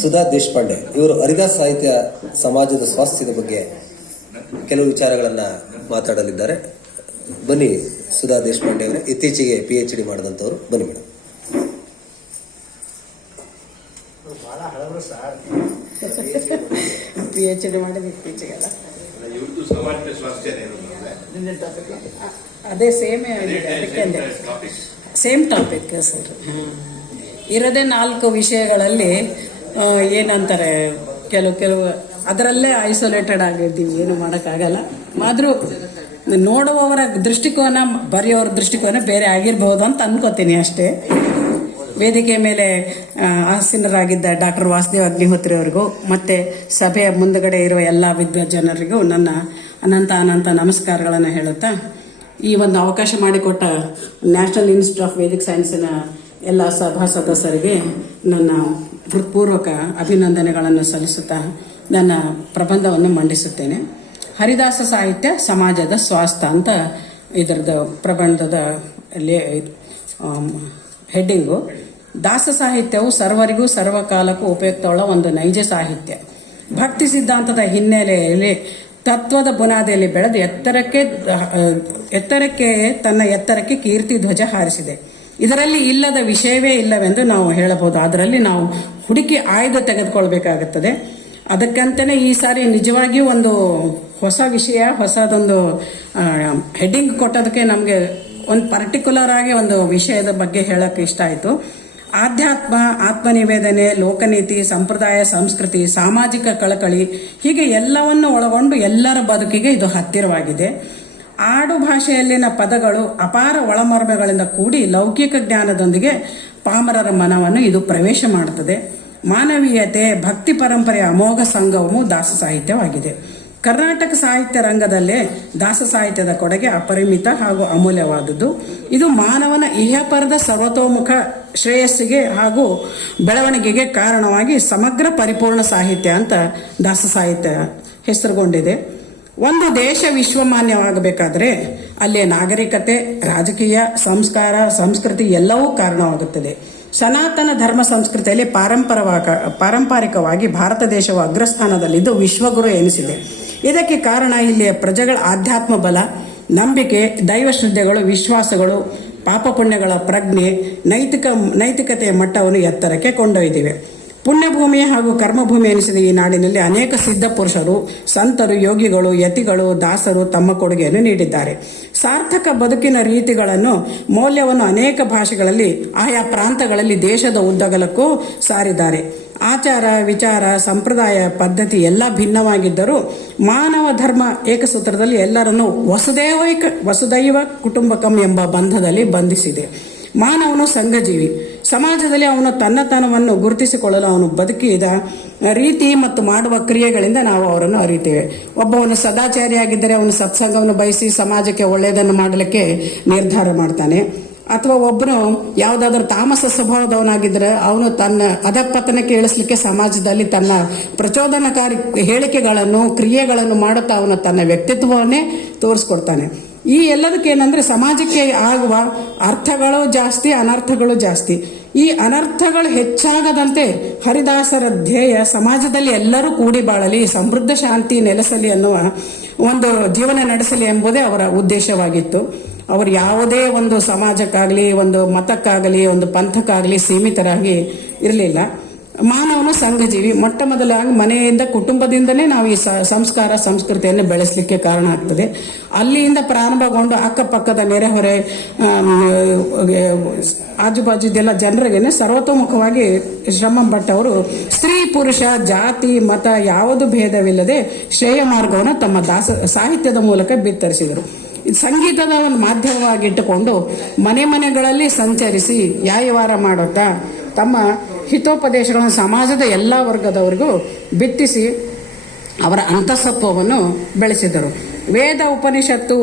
ಸುಧಾ ದೇಶಪಾಂಡೆ ಇವರು ಹರಿದಾಸ್ ಸಾಹಿತ್ಯ ಸಮಾಜದ ಸ್ವಾಸ್ಥ್ಯದ ಬಗ್ಗೆ ಕೆಲವು ವಿಚಾರಗಳನ್ನು ಮಾತಾಡಲಿದ್ದಾರೆ. ಬನ್ನಿ ಸುಧಾ ದೇಶಪಾಂಡೆ ಅವರೇ, ಇತ್ತೀಚೆಗೆ PhD ಮಾಡಿದಂಥವ್ರು. ಬನ್ನಿ ಮೇಡಮ್. PhD ಮಾಡಿದ ಇತ್ತೀಚೆಗೆಲ್ಲ ಅದೇ ಸೇಮ್ ಟಾಪಿಕ್ ಸರ್. ಇರೋದೇ 4 ವಿಷಯಗಳಲ್ಲಿ ಏನಂತಾರೆ, ಕೆಲವು ಅದರಲ್ಲೇ ಐಸೋಲೇಟೆಡ್ ಆಗಿದ್ದೀವಿ, ಏನು ಮಾಡೋಕ್ಕಾಗಲ್ಲ. ಆದರೂ ನೋಡುವವರ ದೃಷ್ಟಿಕೋನ, ಬರೆಯೋರ ದೃಷ್ಟಿಕೋನ ಬೇರೆ ಆಗಿರ್ಬೋದು ಅಂತ ಅನ್ಕೋತೀನಿ ಅಷ್ಟೇ. ವೇದಿಕೆ ಮೇಲೆ ಆಸೀನರಾಗಿದ್ದ ಡಾಕ್ಟರ್ ವಾಸುದೇವ್ ಅಗ್ನಿಹೋತ್ರಿ ಅವರಿಗೂ ಮತ್ತು ಸಭೆಯ ಮುಂದುಗಡೆ ಇರುವ ಎಲ್ಲ ವಿದ್ವಜ್ಜನರಿಗೂ ನನ್ನ ಅನಂತ ನಮಸ್ಕಾರಗಳನ್ನು ಹೇಳುತ್ತಾ, ಈ ಒಂದು ಅವಕಾಶ ಮಾಡಿಕೊಟ್ಟ ನ್ಯಾಷನಲ್ ಇನ್ಸ್ಟಿಟ್ಯೂಟ್ ಆಫ್ ವೇದಿಕ್ ಸೈನ್ಸಿನ ಎಲ್ಲ ಸಭಾ ಸದಸ್ಯರಿಗೆ ನನ್ನ ಹೃತ್ಪೂರ್ವಕ ಅಭಿನಂದನೆಗಳನ್ನು ಸಲ್ಲಿಸುತ್ತಾ ನನ್ನ ಪ್ರಬಂಧವನ್ನು ಮಂಡಿಸುತ್ತೇನೆ. ಹರಿದಾಸ ಸಾಹಿತ್ಯ ಸಮಾಜದ ಸ್ವಾಸ್ಥ್ಯ ಅಂತ ಇದರದ ಪ್ರಬಂಧದ ಹೆಡ್ಡಿಂಗು. ದಾಸ ಸಾಹಿತ್ಯವು ಸರ್ವರಿಗೂ ಸರ್ವಕಾಲಕ್ಕೂ ಉಪಯುಕ್ತವುಳ್ಳ ಒಂದು ನೈಜ ಸಾಹಿತ್ಯ. ಭಕ್ತಿ ಸಿದ್ಧಾಂತದ ಹಿನ್ನೆಲೆಯಲ್ಲಿ ತತ್ವದ ಬುನಾದಿಯಲ್ಲಿ ಬೆಳೆದು ಎತ್ತರಕ್ಕೆ ಕೀರ್ತಿ ಧ್ವಜ ಹಾರಿಸಿದೆ. ಇದರಲ್ಲಿ ಇಲ್ಲದ ವಿಷಯವೇ ಇಲ್ಲವೆಂದು ನಾವು ಹೇಳಬಹುದು. ಅದರಲ್ಲಿ ನಾವು ಹುಡುಕಿ ಆಯ್ದು ತೆಗೆದುಕೊಳ್ಬೇಕಾಗುತ್ತದೆ. ಅದಕ್ಕಂತಲೇ ಈ ಸಾರಿ ನಿಜವಾಗಿಯೂ ಒಂದು ಹೊಸ ವಿಷಯ, ಹೊಸದೊಂದು ಹೆಡ್ಡಿಂಗ್ ಕೊಟ್ಟೋದಕ್ಕೆ ನಮಗೆ ಒಂದು ಪರ್ಟಿಕ್ಯುಲರ್ ಆಗಿ ಒಂದು ವಿಷಯದ ಬಗ್ಗೆ ಹೇಳಕ್ಕೆ ಇಷ್ಟ ಆಯಿತು. ಆಧ್ಯಾತ್ಮ, ಆತ್ಮನಿವೇದನೆ, ಲೋಕನೀತಿ, ಸಂಪ್ರದಾಯ, ಸಂಸ್ಕೃತಿ, ಸಾಮಾಜಿಕ ಕಳಕಳಿ, ಹೀಗೆ ಎಲ್ಲವನ್ನು ಒಳಗೊಂಡು ಎಲ್ಲರ ಬದುಕಿಗೆ ಇದು ಹತ್ತಿರವಾಗಿದೆ. ಆಡು ಭಾಷೆಯಲ್ಲಿನ ಪದಗಳು ಅಪಾರ ಒಳಮರ್ಮೆಗಳಿಂದ ಕೂಡಿ ಲೌಕಿಕ ಜ್ಞಾನದೊಂದಿಗೆ ಪಾಮರರ ಮನವನ್ನು ಇದು ಪ್ರವೇಶ ಮಾಡುತ್ತದೆ. ಮಾನವೀಯತೆ, ಭಕ್ತಿ ಪರಂಪರೆಯ ಅಮೋಘ ಸಂಗಮವು ದಾಸ ಸಾಹಿತ್ಯವಾಗಿದೆ. ಕರ್ನಾಟಕ ಸಾಹಿತ್ಯ ರಂಗದಲ್ಲೇ ದಾಸ ಸಾಹಿತ್ಯದ ಕೊಡುಗೆ ಅಪರಿಮಿತ ಹಾಗೂ ಅಮೂಲ್ಯವಾದದ್ದು. ಇದು ಮಾನವನ ಇಹಪರದ ಸರ್ವತೋಮುಖ ಶ್ರೇಯಸ್ಸಿಗೆ ಹಾಗೂ ಬೆಳವಣಿಗೆಗೆ ಕಾರಣವಾಗಿ ಸಮಗ್ರ ಪರಿಪೂರ್ಣ ಸಾಹಿತ್ಯ ಅಂತ ದಾಸ ಸಾಹಿತ್ಯ ಹೆಸರುಗೊಂಡಿದೆ. ಒಂದು ದೇಶ ವಿಶ್ವಮಾನ್ಯವಾಗಬೇಕಾದರೆ ಅಲ್ಲಿಯ ನಾಗರಿಕತೆ, ರಾಜಕೀಯ, ಸಂಸ್ಕಾರ, ಸಂಸ್ಕೃತಿ ಎಲ್ಲವೂ ಕಾರಣವಾಗುತ್ತದೆ. ಸನಾತನ ಧರ್ಮ ಸಂಸ್ಕೃತಿಯಲ್ಲಿ ಪಾರಂಪರಿಕವಾಗಿ ಭಾರತ ದೇಶವು ಅಗ್ರಸ್ಥಾನದಲ್ಲಿದ್ದು ವಿಶ್ವಗುರು ಎನಿಸಿದೆ. ಇದಕ್ಕೆ ಕಾರಣ ಇಲ್ಲಿಯ ಪ್ರಜೆಗಳ ಆಧ್ಯಾತ್ಮ ಬಲ, ನಂಬಿಕೆ, ದೈವಶ್ರದ್ಧೆಗಳು, ವಿಶ್ವಾಸಗಳು, ಪಾಪ ಪುಣ್ಯಗಳ ಪ್ರಜ್ಞೆ, ನೈತಿಕತೆಯ ಮಟ್ಟವನ್ನು ಎತ್ತರಕ್ಕೆ ಕೊಂಡೊಯ್ದಿವೆ. ಪುಣ್ಯಭೂಮಿ ಹಾಗೂ ಕರ್ಮಭೂಮಿ ಎನಿಸಿದ ಈ ನಾಡಿನಲ್ಲಿ ಅನೇಕ ಸಿದ್ಧ ಪುರುಷರು, ಸಂತರು, ಯೋಗಿಗಳು, ಯತಿಗಳು, ದಾಸರು ತಮ್ಮ ಕೊಡುಗೆಯನ್ನು ನೀಡಿದ್ದಾರೆ. ಸಾರ್ಥಕ ಬದುಕಿನ ರೀತಿಗಳನ್ನು, ಮೌಲ್ಯವನ್ನು ಅನೇಕ ಭಾಷೆಗಳಲ್ಲಿ, ಆಯಾ ಪ್ರಾಂತಗಳಲ್ಲಿ ದೇಶದ ಉದ್ದಗಲಕ್ಕೂ ಸಾರಿದ್ದಾರೆ. ಆಚಾರ, ವಿಚಾರ, ಸಂಪ್ರದಾಯ, ಪದ್ಧತಿ ಎಲ್ಲ ಭಿನ್ನವಾಗಿದ್ದರೂ ಮಾನವ ಧರ್ಮ ಏಕಸೂತ್ರದಲ್ಲಿ ಎಲ್ಲರನ್ನೂ ವಸುದೈವ ಕುಟುಂಬಕಂ ಎಂಬ ಬಂಧದಲ್ಲಿ ಬಂಧಿಸಿದೆ. ಮಾನವನು ಸಂಘಜೀವಿ. ಸಮಾಜದಲ್ಲಿ ಅವನು ತನ್ನತನವನ್ನು ಗುರುತಿಸಿಕೊಳ್ಳಲು ಅವನು ಬದುಕಿದ ರೀತಿ ಮತ್ತು ಮಾಡುವ ಕ್ರಿಯೆಗಳಿಂದ ನಾವು ಅವರನ್ನು ಅರಿತೇವೆ. ಒಬ್ಬವನು ಸದಾಚಾರಿಯಾಗಿದ್ದರೆ ಅವನು ಸತ್ಸಂಗವನ್ನು ಬಯಸಿ ಸಮಾಜಕ್ಕೆ ಒಳ್ಳೆಯದನ್ನು ಮಾಡಲಿಕ್ಕೆ ನಿರ್ಧಾರ ಮಾಡ್ತಾನೆ. ಅಥವಾ ಒಬ್ಬನು ಯಾವುದಾದ್ರೂ ತಾಮಸ ಸ್ವಭಾವದವನಾಗಿದ್ದರೆ ಅವನು ತನ್ನ ಅಧಪತನಕ್ಕೆ ಇಳಿಸಲಿಕ್ಕೆ ಸಮಾಜದಲ್ಲಿ ತನ್ನ ಪ್ರಚೋದನಕಾರಿ ಹೇಳಿಕೆಗಳನ್ನು, ಕ್ರಿಯೆಗಳನ್ನು ಮಾಡುತ್ತಾ ಅವನು ತನ್ನ ವ್ಯಕ್ತಿತ್ವವನ್ನೇ ತೋರಿಸ್ಕೊಡ್ತಾನೆ. ಈ ಎಲ್ಲದಕ್ಕೆ ಏನಂದ್ರೆ ಸಮಾಜಕ್ಕೆ ಆಗುವ ಅರ್ಥಗಳು ಜಾಸ್ತಿ, ಅನರ್ಥಗಳು ಜಾಸ್ತಿ. ಈ ಅನರ್ಥಗಳು ಹೆಚ್ಚಾಗದಂತೆ ಹರಿದಾಸರ ಧ್ಯೇಯ ಸಮಾಜದಲ್ಲಿ ಎಲ್ಲರೂ ಕೂಡಿ ಬಾಳಲಿ, ಸಮೃದ್ಧ ಶಾಂತಿ ನೆಲೆಸಲಿ ಅನ್ನುವ ಒಂದು ಜೀವನ ನಡೆಸಲಿ ಎಂಬುದೇ ಅವರ ಉದ್ದೇಶವಾಗಿತ್ತು. ಅವರು ಯಾವುದೇ ಒಂದು ಸಮಾಜಕ್ಕಾಗಲಿ, ಒಂದು ಮತಕ್ಕಾಗಲಿ, ಒಂದು ಪಂಥಕ್ಕಾಗಲಿ ಸೀಮಿತರಾಗಿ ಇರಲಿಲ್ಲ. ಮಾನವನು ಸಂಘಜೀವಿ. ಮೊಟ್ಟ ಮೊದಲಾಗಿ ಮನೆಯಿಂದ, ಕುಟುಂಬದಿಂದಲೇ ನಾವು ಈ ಸಂಸ್ಕಾರ, ಸಂಸ್ಕೃತಿಯನ್ನು ಬೆಳೆಸಲಿಕ್ಕೆ ಕಾರಣ ಆಗ್ತದೆ. ಅಲ್ಲಿಂದ ಪ್ರಾರಂಭಗೊಂಡು ಅಕ್ಕಪಕ್ಕದ ನೆರೆಹೊರೆ, ಆಜುಬಾಜುದೆಲ್ಲ ಜನರಿಗೆ ಸರ್ವತೋಮುಖವಾಗಿ ಶ್ರಮ ಪಟ್ಟವರು ಸ್ತ್ರೀ, ಪುರುಷ, ಜಾತಿ, ಮತ ಯಾವುದೇ ಭೇದವಿಲ್ಲದೆ ಶ್ರೇಯ ಮಾರ್ಗವನ್ನು ತಮ್ಮ ಸಾಹಿತ್ಯದ ಮೂಲಕ ಬಿತ್ತರಿಸಿದರು. ಸಂಗೀತದ ಒಂದು ಮಾಧ್ಯಮವಾಗಿಟ್ಟುಕೊಂಡು ಮನೆಗಳಲ್ಲಿ ಸಂಚರಿಸಿ ಯಾಯವಾರ ಮಾಡುತ್ತಾ ತಮ್ಮ ಹಿತೋಪದೇಶಗಳನ್ನು ಸಮಾಜದ ಎಲ್ಲ ವರ್ಗದವರಿಗೂ ಬಿತ್ತಿಸಿ ಅವರ ಅಂತಃಸತ್ವವನ್ನು ಬೆಳೆಸಿದರು. ವೇದ, ಉಪನಿಷತ್ತು,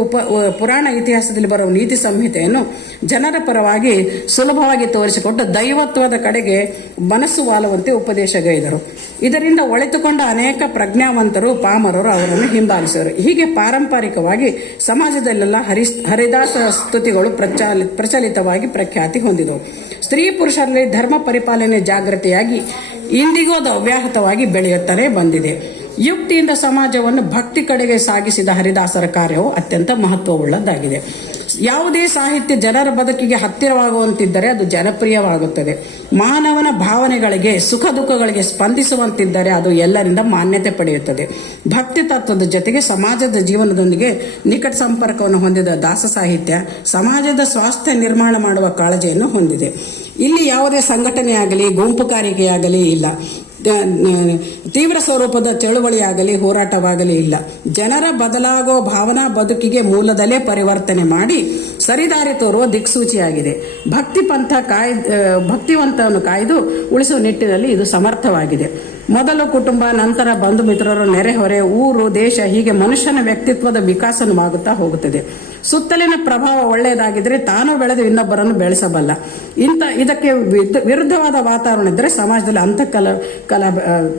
ಪುರಾಣ ಇತಿಹಾಸದಲ್ಲಿ ಬರುವ ನೀತಿ ಸಂಹಿತೆಯನ್ನು ಜನರ ಪರವಾಗಿ ಸುಲಭವಾಗಿ ತೋರಿಸಿಕೊಟ್ಟು ದೈವತ್ವದ ಕಡೆಗೆ ಮನಸ್ಸು ವಾಲುವಂತೆ ಉಪದೇಶಗೈದರು. ಇದರಿಂದ ಒಳಿತುಕೊಂಡ ಅನೇಕ ಪ್ರಜ್ಞಾವಂತರು, ಪಾಮರರು ಅವರನ್ನು ಹಿಂಬಾಲಿಸಿದರು. ಹೀಗೆ ಪಾರಂಪರಿಕವಾಗಿ ಸಮಾಜದಲ್ಲೆಲ್ಲ ಹರಿದಾಸ ಸ್ತುತಿಗಳು ಪ್ರಚಲಿತವಾಗಿ ಪ್ರಖ್ಯಾತಿ ಹೊಂದಿದವು. ಸ್ತ್ರೀ ಪುರುಷರಲ್ಲಿ ಧರ್ಮ ಪರಿಪಾಲನೆ ಜಾಗೃತಿಯಾಗಿ ಇಂದಿಗೂ ಅದು ಅವ್ಯಾಹತವಾಗಿ ಬೆಳೆಯುತ್ತಲೇ ಬಂದಿದೆ. ಯುಕ್ತಿಯಿಂದ ಸಮಾಜವನ್ನು ಭಕ್ತಿ ಕಡೆಗೆ ಸಾಗಿಸಿದ ಹರಿದಾಸರ ಕಾರ್ಯವು ಅತ್ಯಂತ ಮಹತ್ವವುಳ್ಳದ್ದಾಗಿದೆ. ಯಾವುದೇ ಸಾಹಿತ್ಯ ಜನರ ಬದುಕಿಗೆ ಹತ್ತಿರವಾಗುವಂತಿದ್ದರೆ ಅದು ಜನಪ್ರಿಯವಾಗುತ್ತದೆ. ಮಾನವನ ಭಾವನೆಗಳಿಗೆ, ಸುಖ ದುಃಖಗಳಿಗೆ ಸ್ಪಂದಿಸುವಂತಿದ್ದರೆ ಅದು ಎಲ್ಲರಿಂದ ಮಾನ್ಯತೆ ಪಡೆಯುತ್ತದೆ. ಭಕ್ತಿ ತತ್ವದ ಜೊತೆಗೆ ಸಮಾಜದ ಜೀವನದೊಂದಿಗೆ ನಿಕಟ ಸಂಪರ್ಕವನ್ನು ಹೊಂದಿದ ದಾಸ ಸಾಹಿತ್ಯ ಸಮಾಜದ ಸ್ವಾಸ್ಥ್ಯ ನಿರ್ಮಾಣ ಮಾಡುವ ಕಾಳಜಿಯನ್ನು ಹೊಂದಿದೆ. ಇಲ್ಲಿ ಯಾವುದೇ ಸಂಘಟನೆಯಾಗಲಿ ಗುಂಪುಗಾರಿಕೆಯಾಗಲಿ ಇಲ್ಲ. ತೀವ್ರ ಸ್ವರೂಪದ ಚಳುವಳಿಯಾಗಲಿ ಹೋರಾಟವಾಗಲಿ ಇಲ್ಲ. ಜನರ ಬದಲಾಗುವ ಭಾವನಾ ಬದುಕಿಗೆ ಮೂಲದಲ್ಲೇ ಪರಿವರ್ತನೆ ಮಾಡಿ ಸರಿದಾರಿ ತೋರುವ ದಿಕ್ಸೂಚಿಯಾಗಿದೆ. ಭಕ್ತಿವಂತವನ್ನು ಕಾಯ್ದು ಉಳಿಸುವ ನಿಟ್ಟಿನಲ್ಲಿ ಇದು ಸಮರ್ಥವಾಗಿದೆ. ಮೊದಲು ಕುಟುಂಬ, ನಂತರ ಬಂಧು ಮಿತ್ರರು, ನೆರೆಹೊರೆ, ಊರು, ದೇಶ, ಹೀಗೆ ಮನುಷ್ಯನ ವ್ಯಕ್ತಿತ್ವದ ವಿಕಾಸನವಾಗುತ್ತಾ ಹೋಗುತ್ತದೆ. ಸುತ್ತಲಿನ ಪ್ರಭಾವ ಒಳ್ಳೆಯದಾಗಿದ್ದರೆ ತಾನು ಬೆಳೆದು ಇನ್ನೊಬ್ಬರನ್ನು ಬೆಳೆಸಬಲ್ಲ. ಇದಕ್ಕೆ ವಿರುದ್ಧವಾದ ವಾತಾವರಣ ಇದ್ದರೆ ಸಮಾಜದಲ್ಲಿ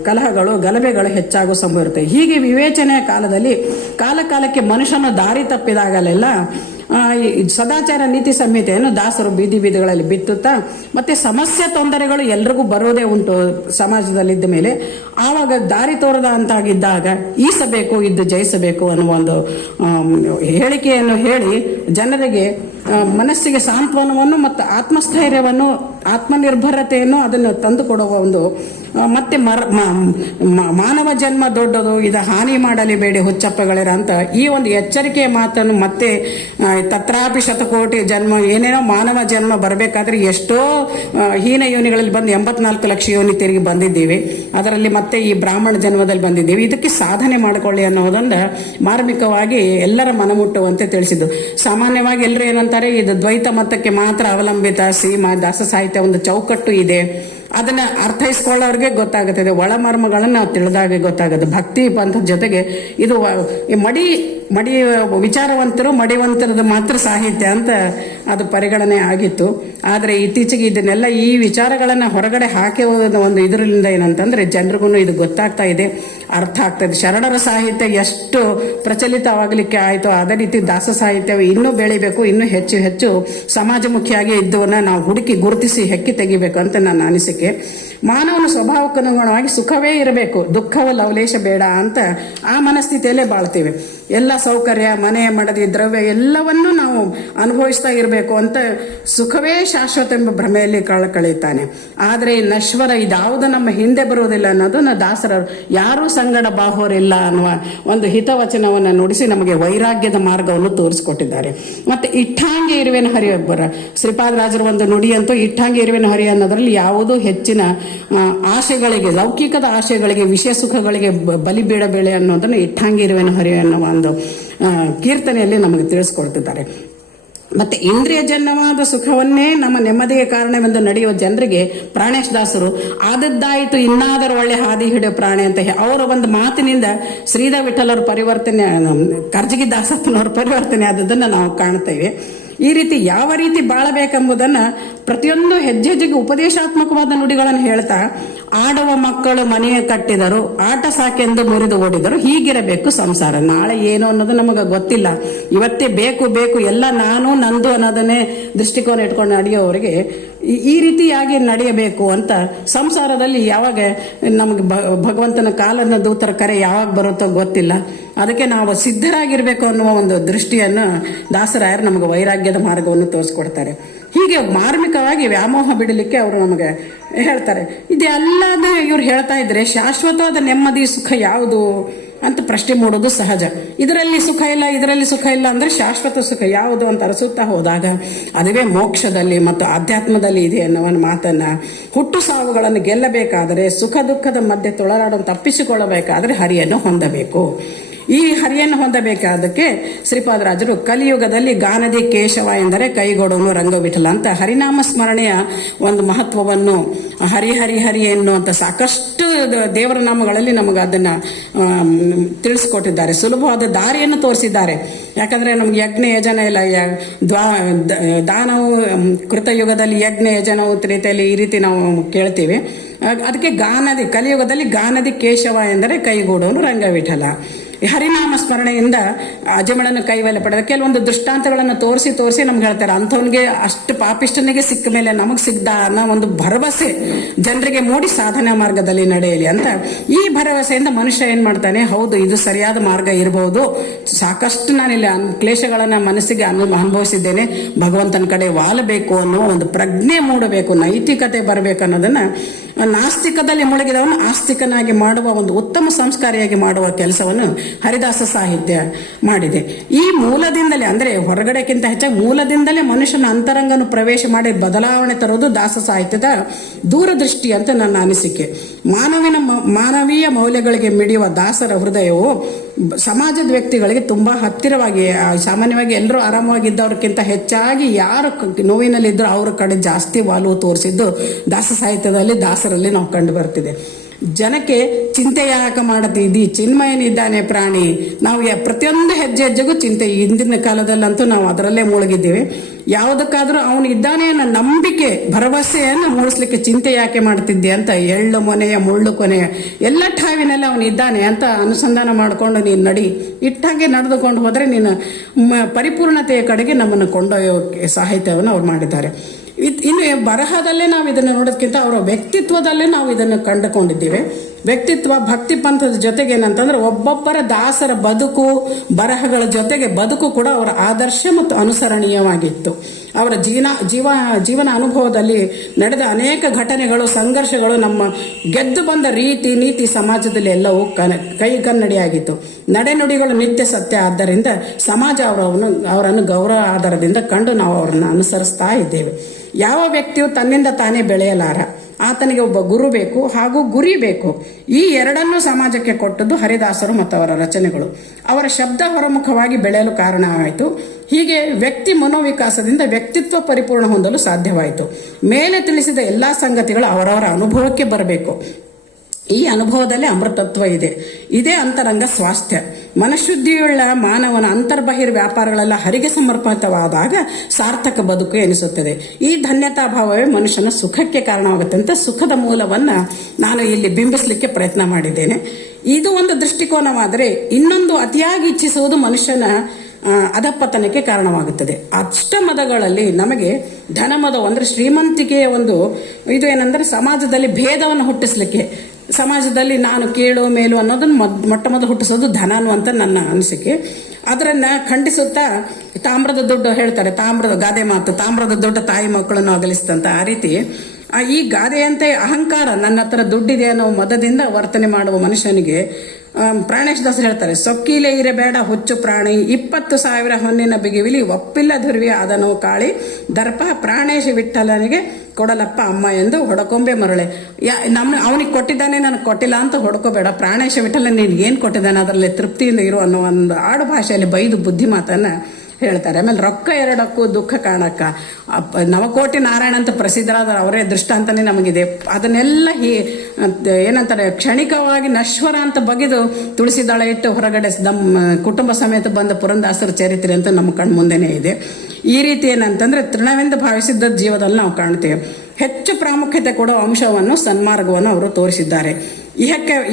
ಕಲಹಗಳು, ಗಲಭೆಗಳು ಹೆಚ್ಚಾಗುವ ಸಂಭವ ಇರುತ್ತೆ. ಹೀಗೆ ವಿವೇಚನೆಯ ಕಾಲದಲ್ಲಿ ಕಾಲಕ್ಕೆ ಮನುಷ್ಯನ ದಾರಿ ತಪ್ಪಿದಾಗಲೆಲ್ಲ ಸದಾಚಾರ ನೀತಿ ಸಂಹಿತೆಯನ್ನು ದಾಸರು ಬೀದಿಗಳಲ್ಲಿ ಬಿತ್ತುತ್ತಾ, ಮತ್ತೆ ಸಮಸ್ಯೆ ತೊಂದರೆಗಳು ಎಲ್ರಿಗೂ ಬರೋದೇ ಉಂಟು ಸಮಾಜದಲ್ಲಿದ್ದ ಮೇಲೆ. ಆವಾಗ ದಾರಿ ತೋರದ ಅಂತಾಗಿದ್ದಾಗ ಈಸಬೇಕು, ಇದ್ದು ಜಯಿಸಬೇಕು ಅನ್ನುವ ಒಂದು ಹೇಳಿಕೆಯನ್ನು ಹೇಳಿ ಜನರಿಗೆ ಮನಸ್ಸಿಗೆ ಸಾಂತ್ವನವನ್ನು ಮತ್ತು ಆತ್ಮಸ್ಥೈರ್ಯವನ್ನು, ಆತ್ಮನಿರ್ಭರತೆಯನ್ನು ಅದನ್ನು ತಂದುಕೊಡುವ ಒಂದು, ಮತ್ತೆ ಮಾನವ ಜನ್ಮ ದೊಡ್ಡದು, ಇದು ಹಾನಿ ಮಾಡಲಿ ಬೇಡಿ ಹುಚ್ಚಪ್ಪಗಳಿರ ಅಂತ ಈ ಒಂದು ಎಚ್ಚರಿಕೆಯ ಮಾತನ್ನು ಮತ್ತೆ ತತ್ರಾಪಿ ಶತಕೋಟಿ ಜನ್ಮ, ಏನೇನೋ ಮಾನವ ಜನ್ಮ ಬರಬೇಕಾದ್ರೆ ಎಷ್ಟೋ ಹೀನ ಯೋನಿಗಳಲ್ಲಿ ಬಂದು 84 ಲಕ್ಷ ಯೋನಿ ತಿರುಗಿ ಬಂದಿದ್ದೀವಿ. ಅದರಲ್ಲಿ ಮತ್ತೆ ಈ ಬ್ರಾಹ್ಮಣ ಜನ್ಮದಲ್ಲಿ ಬಂದಿದ್ದೀವಿ. ಇದಕ್ಕೆ ಸಾಧನೆ ಮಾಡಿಕೊಳ್ಳಿ ಅನ್ನೋದನ್ನ ಮಾರ್ಮಿಕವಾಗಿ ಎಲ್ಲರ ಮನಮುಟ್ಟುವಂತೆ ತಿಳಿಸಿದ್ದು. ಸಾಮಾನ್ಯವಾಗಿ ಎಲ್ಲರೂ ಏನಂತಾರೆ, ಇದು ದ್ವೈತ ಮತಕ್ಕೆ ಮಾತ್ರ ಅವಲಂಬಿತ ದಾಸ ಸಾಹಿತ್ಯ ಒಂದು ಚೌಕಟ್ಟು ಇದೆ. ಅದನ್ನ ಅರ್ಥೈಸ್ಕೊಳ್ಳೋರಿಗೆ ಗೊತ್ತಾಗುತ್ತದೆ. ಒಳಮರ್ಮಗಳನ್ನು ನಾವು ತಿಳಿದಾಗ ಗೊತ್ತಾಗುತ್ತೆ. ಭಕ್ತಿ ಪಂಥದ ಜೊತೆಗೆ ಇದು ಮಡಿ ವಿಚಾರವಂತರು, ಮಡಿವಂತರದ ಮಾತ್ರ ಸಾಹಿತ್ಯ ಅಂತ ಅದು ಪರಿಗಣನೆ ಆಗಿತ್ತು. ಆದರೆ ಇತ್ತೀಚೆಗೆ ಇದನ್ನೆಲ್ಲ ಈ ವಿಚಾರಗಳನ್ನ ಹೊರಗಡೆ ಹಾಕಿ ಒಂದು ಇದರಿಂದ ಏನಂತಂದ್ರೆ ಜನರಿಗೂ ಇದು ಗೊತ್ತಾಗ್ತಾ ಇದೆ, ಅರ್ಥ ಆಗ್ತದೆ. ಶರಣರ ಸಾಹಿತ್ಯ ಎಷ್ಟು ಪ್ರಚಲಿತವಾಗಲಿಕ್ಕೆ ಆಯಿತು, ಅದೇ ರೀತಿ ದಾಸ ಸಾಹಿತ್ಯ ಇನ್ನೂ ಬೆಳಿಬೇಕು, ಇನ್ನೂ ಹೆಚ್ಚು ಹೆಚ್ಚು ಸಮಾಜಮುಖಿಯಾಗಿ ಇದ್ದವನ್ನ ನಾವು ಹುಡುಕಿ ಗುರುತಿಸಿ ಹೆಕ್ಕಿ ತೆಗಿಬೇಕು ಅಂತ ನನ್ನ ಅನಿಸಿಕೆ. ಮಾನವನ ಸ್ವಭಾವಕ್ಕನುಗುಣವಾಗಿ ಸುಖವೇ ಇರಬೇಕು, ದುಃಖವ ಲವಲೇಶ ಬೇಡ ಅಂತ ಆ ಮನಸ್ಥಿತಿಯಲ್ಲೇ ಬಾಳ್ತೀವಿ. ಎಲ್ಲ ಸೌಕರ್ಯ, ಮನೆ, ಮಡದಿ, ದ್ರವ್ಯ ಎಲ್ಲವನ್ನೂ ನಾವು ಅನುಭವಿಸ್ತಾ ಇರಬೇಕು ಅಂತ ಸುಖವೇ ಶಾಶ್ವತ ಎಂಬ ಭ್ರಮೆಯಲ್ಲಿ ಕಳೆಯುತ್ತಾನೆ. ಆದರೆ ನಶ್ವರ ಇದ್ಯಾವುದು ನಮ್ಮ ಹಿಂದೆ ಬರುವುದಿಲ್ಲ ಅನ್ನೋದನ್ನ ದಾಸರರು ಯಾರೂ ಸಂಗಡ ಬಾಹೋರಿಲ್ಲ ಅನ್ನುವ ಒಂದು ಹಿತವಚನವನ್ನು ನುಡಿಸಿ ನಮಗೆ ವೈರಾಗ್ಯದ ಮಾರ್ಗವನ್ನು ತೋರಿಸಿಕೊಟ್ಟಿದ್ದಾರೆ. ಮತ್ತೆ ಇಟ್ಟಾಂಗೆ ಇರುವೆನ ಹರಿಯೊಬ್ಬರ ಶ್ರೀಪಾದರಾಜರ ಒಂದು ನುಡಿಯಂತೂ ಇಟ್ಟಾಂಗೆ ಇರುವೆನ ಹರಿ ಅನ್ನೋದ್ರಲ್ಲಿ ಯಾವುದೂ ಹೆಚ್ಚಿನ ಆಶೆಗಳಿಗೆ, ಲೌಕಿಕದ ಆಶೆಗಳಿಗೆ, ವಿಷಯ ಸುಖಗಳಿಗೆ ಬಲಿ ಬೀಳಬೇಳೆ ಅನ್ನೋದನ್ನು ಇಟ್ಟಾಂಗೆ ಇರುವೆನ ಹರಿ ಅನ್ನುವ ಒಂದು ಕೀರ್ತನೆಯಲ್ಲಿ ನಮಗೆ ತಿಳಿಸ್ಕೊಡ್ತಿದ್ದಾರೆ. ಮತ್ತೆ ಇಂದ್ರಿಯ ಜನ್ಯವಾದ ಸುಖವನ್ನೇ ನಮ್ಮ ನೆಮ್ಮದಿಗೆ ಕಾರಣವೆಂದು ನಡೆಯುವ ಜನರಿಗೆ ಪ್ರಾಣೇಶ್ ದಾಸರು ಆದದ್ದಾಯಿತು ಇನ್ನಾದರೂ ಒಳ್ಳೆ ಹಾದಿ ಹಿಡಿಯೋ ಪ್ರಾಣಿ ಅಂತ ಅವರ ಒಂದು ಮಾತಿನಿಂದ ಶ್ರೀಧರ ವಿಠಲರ ಪರಿವರ್ತನೆ, ಕರ್ಜಗಿ ದಾಸಪ್ಪನವರ ಪರಿವರ್ತನೆ ಆದದ್ದನ್ನು ನಾವು ಕಾಣ್ತೇವೆ. ಈ ರೀತಿ ಯಾವ ರೀತಿ ಬಾಳಬೇಕೆಂಬುದನ್ನ ಪ್ರತಿಯೊಂದು ಹೆಜ್ಜೆಗೆ ಉಪದೇಶಾತ್ಮಕವಾದ ನುಡಿಗಳನ್ನು ಹೇಳ್ತಾ, ಆಡುವ ಮಕ್ಕಳು ಮನೆಯ ಕಟ್ಟಿದರು, ಆಟ ಸಾಕೆಂದು ಮುರಿದು ಓಡಿದರು, ಹೀಗಿರಬೇಕು ಸಂಸಾರ. ನಾಳೆ ಏನು ಅನ್ನೋದು ನಮಗೆ ಗೊತ್ತಿಲ್ಲ. ಇವತ್ತೇ ಬೇಕು ಎಲ್ಲ ನಾನು ನಂದು ಅನ್ನೋದನ್ನೇ ದೃಷ್ಟಿಕೋನ ಇಟ್ಕೊಂಡು ನಡೆಯೋವರಿಗೆ ಈ ರೀತಿಯಾಗಿ ನಡೆಯಬೇಕು ಅಂತ ಸಂಸಾರದಲ್ಲಿ ಯಾವಾಗ ನಮಗೆ ಭಗವಂತನ ಕಾಲನ ದೂತರ ಕರೆ ಯಾವಾಗ ಬರುತ್ತೋ ಗೊತ್ತಿಲ್ಲ. ಅದಕ್ಕೆ ನಾವು ಸಿದ್ಧರಾಗಿರ್ಬೇಕು ಅನ್ನುವ ಒಂದು ದೃಷ್ಟಿಯನ್ನು ದಾಸರಾಯರು ನಮಗೆ ವೈರಾಗ್ಯದ ಮಾರ್ಗವನ್ನು ತೋರಿಸ್ಕೊಡ್ತಾರೆ. ಹೀಗೆ ಮಾರ್ಮಿಕವಾಗಿ ವ್ಯಾಮೋಹ ಬಿಡಲಿಕ್ಕೆ ಅವರು ನಮಗೆ ಹೇಳ್ತಾರೆ. ಇದೆಲ್ಲದ ಇವ್ರು ಹೇಳ್ತಾ ಇದ್ರೆ ಶಾಶ್ವತವಾದ ನೆಮ್ಮದಿ ಸುಖ ಯಾವುದು ಅಂತ ಪ್ರಶ್ನೆ ಮೂಡೋದು ಸಹಜ. ಇದರಲ್ಲಿ ಸುಖ ಇಲ್ಲ ಅಂದ್ರೆ ಶಾಶ್ವತ ಸುಖ ಯಾವುದು ಅಂತ ಅರಸುತ್ತಾ ಹೋದಾಗ ಅದುವೇ ಮೋಕ್ಷದಲ್ಲಿ ಮತ್ತು ಆಧ್ಯಾತ್ಮದಲ್ಲಿ ಇದೆ ಅನ್ನುವ ಮಾತನ್ನ, ಹುಟ್ಟು ಸಾವುಗಳನ್ನು ಗೆಲ್ಲಬೇಕಾದರೆ, ಸುಖ ದುಃಖದ ಮಧ್ಯೆ ತೊಳಲಾಡನ್ನು ತಪ್ಪಿಸಿಕೊಳ್ಳಬೇಕಾದ್ರೆ ಹರಿಯನ್ನು ಹೊಂದಬೇಕು. ಈ ಹರಿಯನ್ನು ಹೊಂದಬೇಕಾದಕ್ಕೆ ಶ್ರೀಪಾದರಾಜರು ಕಲಿಯುಗದಲ್ಲಿ ಗಾನದಿ ಕೇಶವ ಎಂದರೆ ಕೈಗೊಡೋನು ರಂಗವಿಠಲ ಅಂತ ಹರಿನಾಮ ಸ್ಮರಣೆಯ ಒಂದು ಮಹತ್ವವನ್ನು ಹರಿ ಹರಿ ಹರಿ ಎನ್ನುವಂತ ಸಾಕಷ್ಟು ದೇವರ ನಾಮಗಳಲ್ಲಿ ನಮಗೆ ಅದನ್ನ ತಿಳಿಸಿಕೊಟ್ಟಿದ್ದಾರೆ. ಸುಲಭವಾದ ದಾರಿಯನ್ನು ತೋರಿಸಿದ್ದಾರೆ. ಯಾಕಂದ್ರೆ ನಮ್ಗೆ ಯಜ್ಞ ಯಜನ ಇಲ್ಲ, ದಾನವು ಕೃತಯುಗದಲ್ಲಿ ಯಜ್ಞ ಯಜನವು ತ್ರೇತೆಯಲ್ಲಿ ಈ ರೀತಿ ನಾವು ಕೇಳ್ತೀವಿ. ಅದಕ್ಕೆ ಕಲಿಯುಗದಲ್ಲಿ ಗಾನದಿ ಕೇಶವ ಎಂದರೆ ಕೈಗೂಡೋನು ರಂಗವಿಠಲ. ಹರಿನಾಮ ಸ್ಮರಣೆಯಿಂದ ಅಜಮಳನ್ನು ಕೈವಲ್ಯ ಪಡೆದ ಕೆಲವೊಂದು ದೃಷ್ಟಾಂತಗಳನ್ನು ತೋರಿಸಿ ನಮ್ಗೆ ಹೇಳ್ತಾರೆ, ಅಂಥವನಿಗೆ ಅಷ್ಟು ಪಾಪಿಷ್ಟನಿಗೆ ಸಿಕ್ಕ ಮೇಲೆ ನಮಗೆ ಸಿಗ್ದ ಅನ್ನೋ ಒಂದು ಭರವಸೆ ಜನರಿಗೆ ಮೂಡಿ ಸಾಧನಾ ಮಾರ್ಗದಲ್ಲಿ ನಡೆಯಲಿ ಅಂತ. ಈ ಭರವಸೆಯಿಂದ ಮನುಷ್ಯ ಏನ್ ಮಾಡ್ತಾನೆ, ಹೌದು ಇದು ಸರಿಯಾದ ಮಾರ್ಗ ಇರಬಹುದು, ಸಾಕಷ್ಟು ನಾನಿಲ್ಲಿ ಕ್ಲೇಶಗಳನ್ನ ಮನಸ್ಸಿಗೆ ಅನುಭವಿಸಿದ್ದೇನೆ, ಭಗವಂತನ ಕಡೆ ವಾಲಬೇಕು ಅನ್ನೋ ಒಂದು ಪ್ರಜ್ಞೆ ಮೂಡಬೇಕು, ನೈತಿಕತೆ ಬರಬೇಕು ಅನ್ನೋದನ್ನ ನಾಸ್ತಿಕದಲ್ಲಿ ಮುಳುಗಿದವನು ಆಸ್ತಿಕನಾಗಿ ಮಾಡುವ ಒಂದು ಉತ್ತಮ ಸಂಸ್ಕಾರಿಯಾಗಿ ಮಾಡುವ ಕೆಲಸವನ್ನು ಹರಿದಾಸ ಸಾಹಿತ್ಯ ಮಾಡಿದೆ. ಈ ಮೂಲದಿಂದಲೇ ಅಂದ್ರೆ ಹೊರಗಡೆಕ್ಕಿಂತ ಹೆಚ್ಚಾಗಿ ಮೂಲದಿಂದಲೇ ಮನುಷ್ಯನ ಅಂತರಂಗನು ಪ್ರವೇಶ ಮಾಡಿ ಬದಲಾವಣೆ ತರುವುದು ದಾಸ ಸಾಹಿತ್ಯದ ದೂರದೃಷ್ಟಿ ಅಂತ ನನ್ನ ಅನಿಸಿಕೆ. ಮಾನವೀಯ ಮೌಲ್ಯಗಳಿಗೆ ಮಿಡಿಯುವ ದಾಸರ ಹೃದಯವು ಸಮಾಜದ ವ್ಯಕ್ತಿಗಳಿಗೆ ತುಂಬಾ ಹತ್ತಿರವಾಗಿ, ಸಾಮಾನ್ಯವಾಗಿ ಎಲ್ಲರೂ ಆರಾಮವಾಗಿದ್ದವ್ರಕ್ಕಿಂತ ಹೆಚ್ಚಾಗಿ ಯಾರು ನೋವಿನಲ್ಲಿದ್ದರೂ ಅವ್ರ ಕಡೆ ಜಾಸ್ತಿ ವಾಲ್ವು ತೋರಿಸಿದ್ದು ದಾಸ ಸಾಹಿತ್ಯದಲ್ಲಿ, ದಾಸರಲ್ಲಿ ನಾವು ಕಂಡು ಬರ್ತಿದೆ. ಜನಕ್ಕೆ ಚಿಂತೆ ಯಾಕೆ ಮಾಡದಿದ್ದಿ, ಚಿನ್ಮಯನಿದ್ದಾನೆ ಪ್ರಾಣಿ. ನಾವು ಪ್ರತಿಯೊಂದು ಹೆಜ್ಜೆಗೂ ಚಿಂತೆ, ಹಿಂದಿನ ಕಾಲದಲ್ಲಂತೂ ನಾವು ಅದರಲ್ಲೇ ಮುಳುಗಿದ್ದೀವಿ. ಯಾವುದಕ್ಕಾದ್ರೂ ಅವನು ಇದ್ದಾನೆ ಅನ್ನೋ ನಂಬಿಕೆ, ಭರವಸೆಯನ್ನು ಮೂಡಿಸ್ಲಿಕ್ಕೆ ಚಿಂತೆ ಯಾಕೆ ಮಾಡ್ತಿದ್ದೆ ಅಂತ, ಎಳ್ಳು ಮೊನೆಯ ಮುಳ್ಳು ಕೊನೆಯ ಎಲ್ಲ ಠಾವಿನಲ್ಲಿ ಅವನು ಇದ್ದಾನೆ ಅಂತ ಅನುಸಂಧಾನ ಮಾಡಿಕೊಂಡು ನೀನು ನಡಿ, ಇಟ್ಟಾಗೆ ನಡೆದುಕೊಂಡು ಹೋದ್ರೆ ನೀನು ಪರಿಪೂರ್ಣತೆಯ ಕಡೆಗೆ ನಮ್ಮನ್ನು ಕೊಂಡೊಯ್ಯೋ ಸಾಹಿತ್ಯವನ್ನು ಅವ್ರು ಮಾಡಿದ್ದಾರೆ. ಇನ್ನು ಬರಹದಲ್ಲೇ ನಾವು ಇದನ್ನು ನೋಡೋದಕ್ಕಿಂತ ಅವರ ವ್ಯಕ್ತಿತ್ವದಲ್ಲೇ ನಾವು ಇದನ್ನು ಕಂಡುಕೊಂಡಿದ್ದೇವೆ. ವ್ಯಕ್ತಿತ್ವ ಭಕ್ತಿ ಪಂಥದ ಜೊತೆಗೆ ಏನಂತಂದ್ರೆ ಒಬ್ಬೊಬ್ಬರ ದಾಸರ ಬದುಕು ಬರಹಗಳ ಜೊತೆಗೆ ಬದುಕು ಕೂಡ ಅವರ ಆದರ್ಶ ಮತ್ತು ಅನುಸರಣೀಯವಾಗಿತ್ತು. ಅವರ ಜೀವನ ಅನುಭವದಲ್ಲಿ ನಡೆದ ಅನೇಕ ಘಟನೆಗಳು, ಸಂಘರ್ಷಗಳು, ನಮ್ಮ ಗೆದ್ದು ಬಂದ ರೀತಿ ನೀತಿ ಸಮಾಜದಲ್ಲಿ ಎಲ್ಲವೂ ಕೈಗನ್ನಡಿಯಾಗಿತ್ತು. ನಡೆನುಡಿಗಳು ನಿತ್ಯ ಸತ್ಯ. ಆದ್ದರಿಂದ ಸಮಾಜ ಅವರನ್ನು ಗೌರವ ಆಧಾರದಿಂದ ಕಂಡು ನಾವು ಅವರನ್ನು ಅನುಸರಿಸ್ತಾ ಇದ್ದೇವೆ. ಯಾವ ವ್ಯಕ್ತಿಯು ತನ್ನಿಂದ ತಾನೇ ಬೆಳೆಯಲಾರ, ಆತನಿಗೆ ಒಬ್ಬ ಗುರು ಬೇಕು ಹಾಗೂ ಗುರಿ ಬೇಕು. ಈ ಎರಡನ್ನೂ ಸಮಾಜಕ್ಕೆ ಕೊಟ್ಟದ್ದು ಹರಿದಾಸರು ಮತ್ತು ಅವರ ರಚನೆಗಳು. ಅವರ ಶಬ್ದ ಹೊರಮುಖವಾಗಿ ಬೆಳೆಯಲು ಕಾರಣವಾಯಿತು. ಹೀಗೆ ವ್ಯಕ್ತಿ ಮನೋವಿಕಾಸದಿಂದ ವ್ಯಕ್ತಿತ್ವ ಪರಿಪೂರ್ಣ ಹೊಂದಲು ಸಾಧ್ಯವಾಯಿತು. ಮೇಲೆ ತಿಳಿಸಿದ ಎಲ್ಲಾ ಸಂಗತಿಗಳು ಅವರವರ ಅನುಭವಕ್ಕೆ ಬರಬೇಕು. ಈ ಅನುಭವದಲ್ಲಿ ಅಮೃತತ್ವ ಇದೆ. ಇದೇ ಅಂತರಂಗ ಸ್ವಾಸ್ಥ್ಯ. ಮನಶುದ್ಧಿಯುಳ್ಳ ಮಾನವನ ಅಂತರ್ಬಹಿರ್ ವ್ಯಾಪಾರಗಳೆಲ್ಲ ಹರಿಗೆ ಸಮರ್ಪಿತವಾದಾಗ ಸಾರ್ಥಕ ಬದುಕು ಎನಿಸುತ್ತದೆ. ಈ ಧನ್ಯತಾಭಾವವೇ ಮನುಷ್ಯನ ಸುಖಕ್ಕೆ ಕಾರಣವಾಗುತ್ತೆ ಅಂತ ಸುಖದ ಮೂಲವನ್ನ ನಾನು ಇಲ್ಲಿ ಬಿಂಬಿಸಲಿಕ್ಕೆ ಪ್ರಯತ್ನ ಮಾಡಿದ್ದೇನೆ. ಇದು ಒಂದು ದೃಷ್ಟಿಕೋನವಾದರೆ, ಇನ್ನೊಂದು ಅತಿಯಾಗಿ ಇಚ್ಛಿಸುವುದು ಮನುಷ್ಯನ ಅಧಪತನಕ್ಕೆ ಕಾರಣವಾಗುತ್ತದೆ. ಅಷ್ಟಮದಗಳಲ್ಲಿ ನಮಗೆ ಧನಮದ ಅಂದ್ರೆ ಶ್ರೀಮಂತಿಕೆಯ ಒಂದು ಇದು ಏನಂದ್ರೆ ಸಮಾಜದಲ್ಲಿ ಭೇದವನ್ನು ಹುಟ್ಟಿಸ್ಲಿಕ್ಕೆ, ಸಮಾಜದಲ್ಲಿ ನಾನು ಕೀಳು ಮೇಲು ಅನ್ನೋದನ್ನ ಮೊಟ್ಟ ಮೊದಲು ಹುಟ್ಟಿಸೋದು ಧನ ಅನ್ನುವಂತ ನನ್ನ ಅನಿಸಿಕೆ. ಅದನ್ನ ಖಂಡಿಸುತ್ತಾ ತಾಮ್ರದ ದುಡ್ಡು ಹೇಳ್ತಾರೆ, ತಾಮ್ರದ ಗಾದೆ ಮಾತು, ತಾಮ್ರದ ದುಡ್ಡು ತಾಯಿ ಮಕ್ಕಳನ್ನು ಅಗಲಿಸ್ತಂತ. ಆ ರೀತಿ ಈ ಗಾದೆಯಂತೆ ಅಹಂಕಾರ, ನನ್ನ ಹತ್ರ ದುಡ್ಡಿದೆ ಅನ್ನೋ ಮದದಿಂದ ವರ್ತನೆ ಮಾಡುವ ಮನುಷ್ಯನಿಗೆ ಪ್ರಾಣೇಶ್ ದಾಸರು ಹೇಳ್ತಾರೆ, ಸೊಕ್ಕಿಲೆ ಇರಬೇಡ ಹುಚ್ಚು ಪ್ರಾಣಿ, 20,000 ಹೊನ್ನಿನ ಬಿಗಿವಿಲಿ ಒಪ್ಪಿಲ್ಲ ದುರ್ವಿ ಅದನ್ನು ಕಾಳಿ ದರ್ಪ ಪ್ರಾಣೇಶ ವಿಠಲನಿಗೆ ಕೊಡಲಪ್ಪ ಅಮ್ಮ ಎಂದು ಹೊಡಕೊಂಬೆ ಮರಳೆ. ಅವನಿಗೆ ಕೊಟ್ಟಿದ್ದಾನೆ ನನಗೆ ಕೊಟ್ಟಿಲ್ಲ ಅಂತ ಹೊಡ್ಕೋಬೇಡ, ಪ್ರಾಣೇಶ ವಿಠಲ ನಿನ್ಗೆ ಏನ್ ಕೊಟ್ಟಿದ್ದಾನೆ ಅದರಲ್ಲಿ ತೃಪ್ತಿಯಿಂದ ಇರು ಅನ್ನೋ ಒಂದು ಆಡು ಭಾಷೆಯಲ್ಲಿ ಬೈದು ಬುದ್ಧಿ ಮಾತನ್ನ ಹೇಳ್ತಾರೆ. ಆಮೇಲೆ ರೊಕ್ಕ ಎರಡಕ್ಕೂ ದುಃಖ ಕಾಣಕ್ಕ, ನವಕೋಟಿ ನಾರಾಯಣ ಅಂತ ಪ್ರಸಿದ್ಧರಾದ ಅವರೇ ದೃಷ್ಟಾಂತನೇ ನಮಗಿದೆ. ಅದನ್ನೆಲ್ಲ ಏನಂತಾರೆ, ಕ್ಷಣಿಕವಾಗಿ ನಶ್ವರ ಅಂತ ಬಗೆದು ತುಳಸಿದಳ ಇಟ್ಟು ಹೊರಗಡೆ ಕುಟುಂಬ ಸಮೇತ ಬಂದ ಪುರಂದಾಸರ ಚರಿತ್ರೆ ಅಂತ ನಮ್ಮ ಕಣ್ ಮುಂದೆನೇ ಇದೆ. ಈ ರೀತಿ ಏನಂತಂದ್ರೆ ತೃಣವೆಂದು ಭಾವಿಸಿದ್ದ ಜೀವದಲ್ಲಿ ನಾವು ಕಾಣ್ತೇವೆ. ಹೆಚ್ಚು ಪ್ರಾಮುಖ್ಯತೆ ಕೊಡುವ ಅಂಶವನ್ನು ಸನ್ಮಾರ್ಗವನ್ನು ಅವರು ತೋರಿಸಿದ್ದಾರೆ.